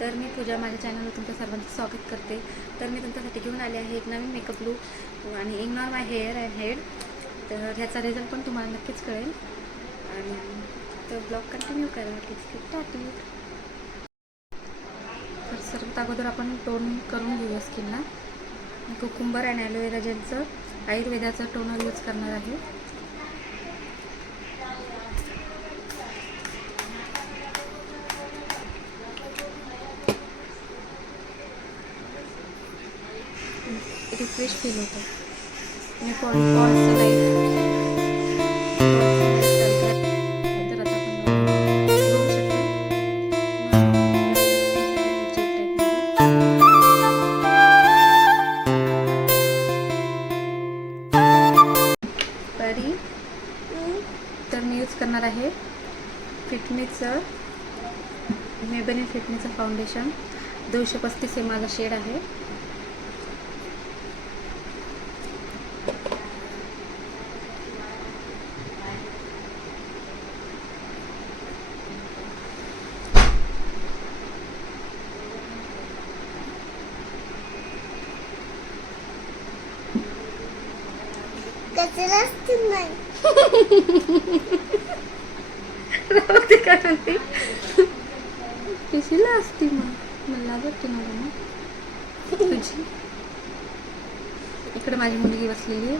तर मी पूजा माझ्या चॅनलवर तुमच्या सर्वांचं स्वागत करते. तर मी तुमच्यासाठी घेऊन आले आहे एक नवीन मेकअप लूक आणि ignore my hair and head. तर ह्याचा रिझल्ट पण तुम्हाला नक्कीच कळेल आणि तो ब्लॉग कंटिन्यू करा. स्टार्ट. तर सर्वात अगोदर आपण टोन करून घेऊया स्किनला. कुकुंबर अँड ॲलोवेरा जेलचं आयुर्वेदाचं टोनर यूज करणार आहे. रिफ्रेश फील होतं आणि पॉल्सचं लाईट. तर आता आपण बघू शकतो परी. तर मी यूज करणार आहे फिटमीचं मेबेलिन फिटमीचं फाउंडेशन. 235 हे माझा शेड आहे. राहते कारण ती कशीला असती मला वाटते ना तुझी. इकडे माझी मुलगी बसलेली आहे.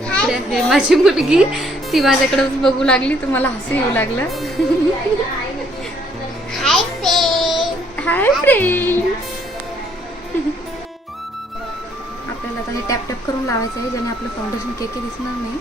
इकडे आहे माझी मुलगी. ती माझ्याकडे बघू लागली तर मला हसू येऊ लागलं. Hi friend. आपल्याला आता हे टॅप टॅप करून लावायचं आहे ज्याने आपलं फाउंडेशन केकी दिसणार नाही.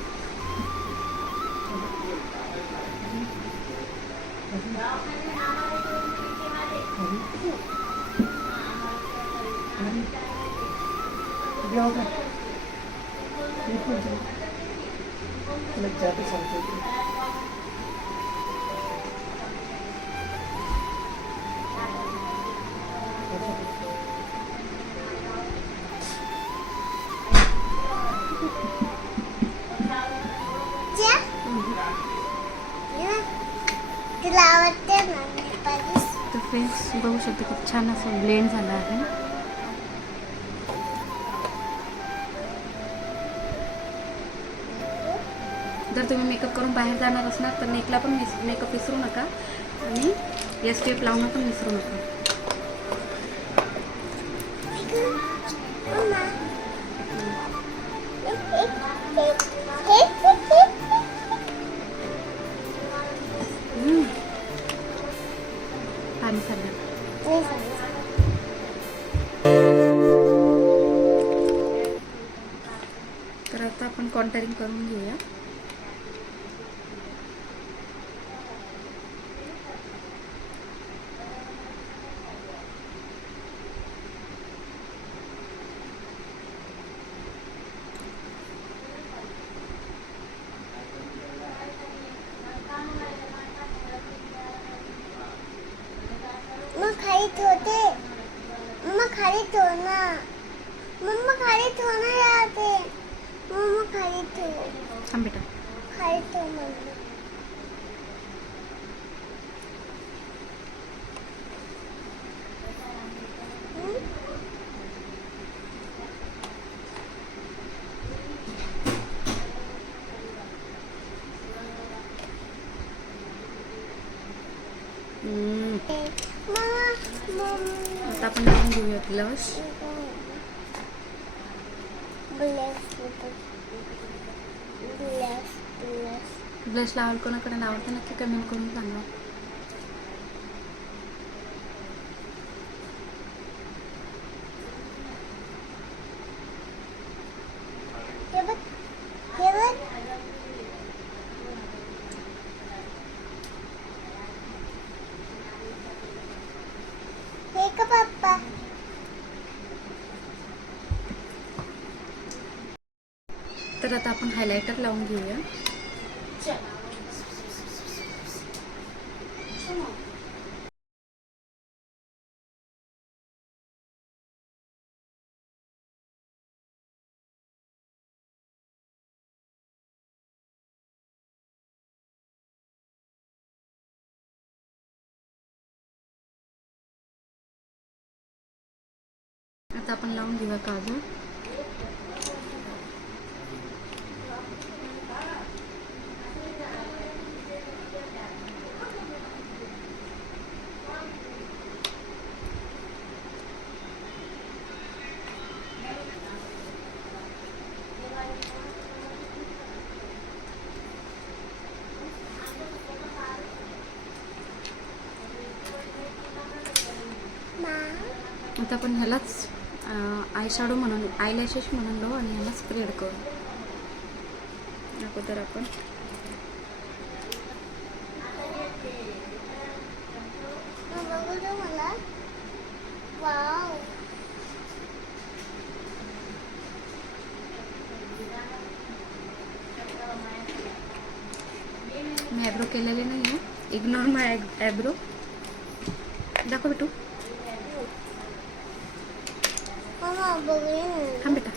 तर फ्रेंड्स बघू शकतो खूप छान असं ब्लेंड झालं आहे. जर तुम्ही मेकअप करून बाहेर जाणार असणार तर नेकला पण मेकअप विसरू नका आणि SPF लावणं पण विसरू नका. पाणी सध्या. तर आता आपण कॉन्टरिंग करून घेऊया. खाली ठेव ना. मम्मा खाली ठेव ना यार ते. मम्मा खाली ठेव. थांब बेटा. खाली ठेव मम्मा. आता आपण लावून घेऊया ब्लश. ब्लश लावल कोणाकडे आवडतं नक्की कमेंट करून सांगा. तर आता आपण हायलायटर लावून घेऊया. आता आपण लावून घेऊया काजळ. आता आपण ह्यालाच आय शॅडो म्हणून, आय लॅशेस म्हणून लावू आणि ह्याला स्प्रेड करू. अगोदर आपण मला वाव मी ॲब्रो केलेले नाही आहे. इग्नोर माय ॲब्रो. दाखव बेटू. मम्मा बघूया. हां बेटा.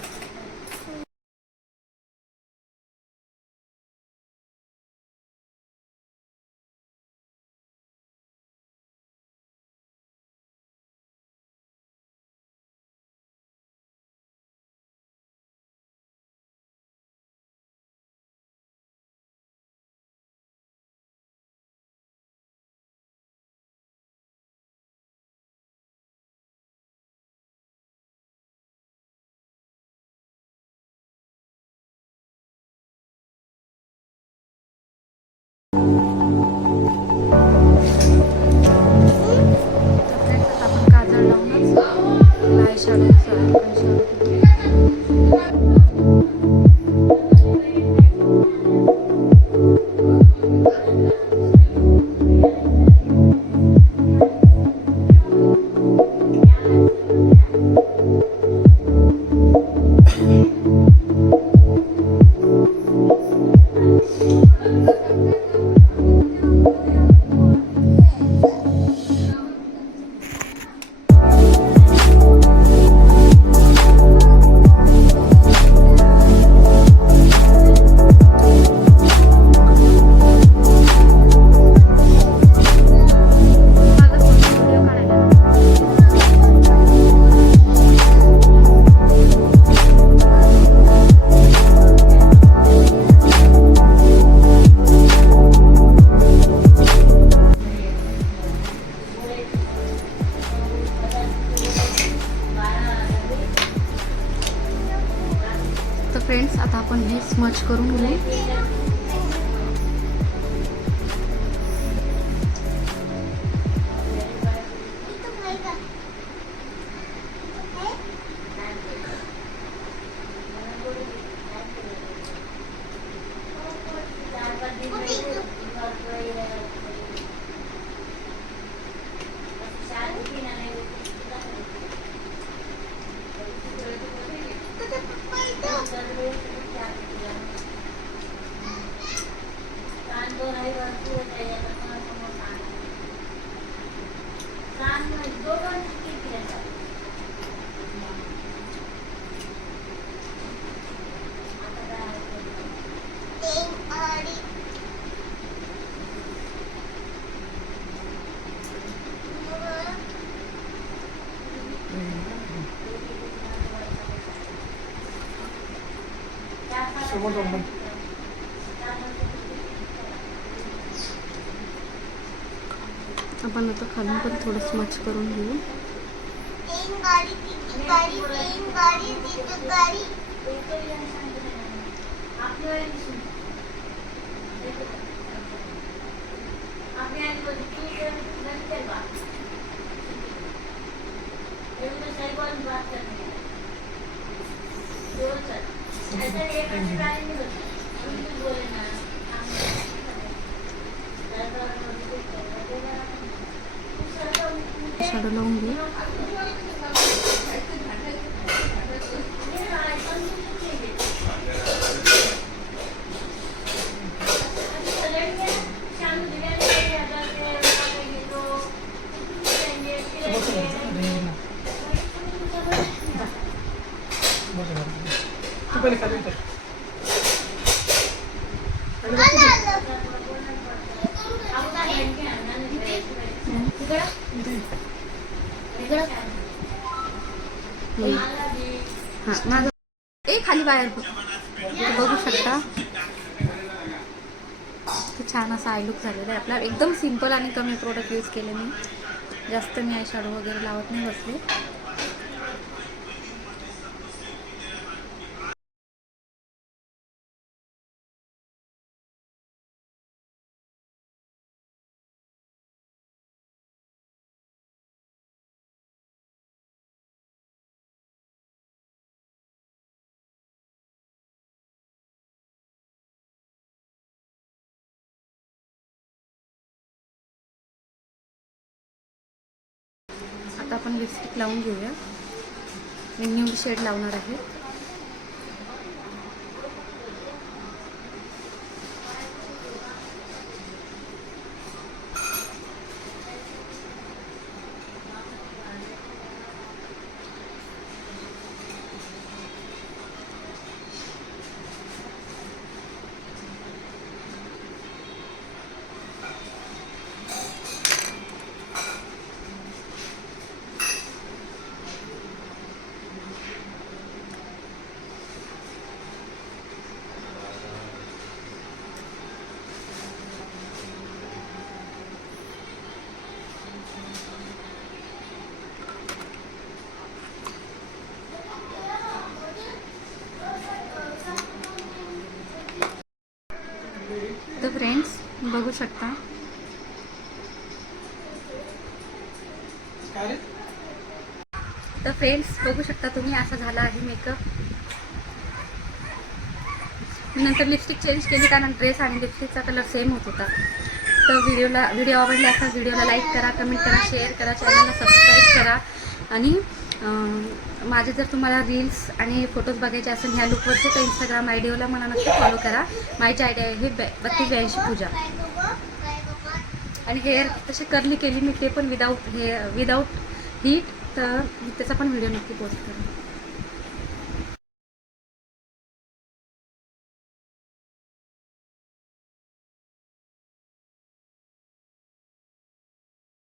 आपण काजळ लावूनच आय शॅडो फ्रेंड्स. आता आपण हे स्मच करून घेऊ. आपण आता खालून पण थोडं स्मच करून घेऊ. शॅडो लावून घेऊ. हां माझं खाली बाहेर बघू शकता. छान असा आय लुक झालेला आहे आपला. एकदम सिंपल आणि कमी प्रोडक्ट यूज केले मी. जास्त मी आय शॅडो वगैरे लावत नाही बसले. आता आपण लिपस्टिक लावून घेऊया. मी न्यूड शेड लावणार आहे. तर फ्रेंड्स बघू शकता. तर फ्रेंड्स बघू शकता तुम्ही असा झाला आहे मेकअप. मी नंतर लिपस्टिक चेंज केली कारण ड्रेस आणि लिपस्टिकचा कलर सेम होत होता. तर व्हिडिओ आवडला असा व्हिडिओला लाईक करा, कमेंट करा, शेअर करा, चॅनलला सबस्क्राईब करा. आणि माझे जर तुम्हाला रील्स आणि फोटोज बघायचे असेल ह्या लुकवरचे तर इंस्टाग्राम आयडीला मला नक्की फॉलो करा. माझी आयडी आहे 3282 पूजा. आणि हेअर तशी कर्ली केली मी ते पण विदाऊट हीट. तर त्याचा पण व्हिडिओ नक्की पोस्ट करा.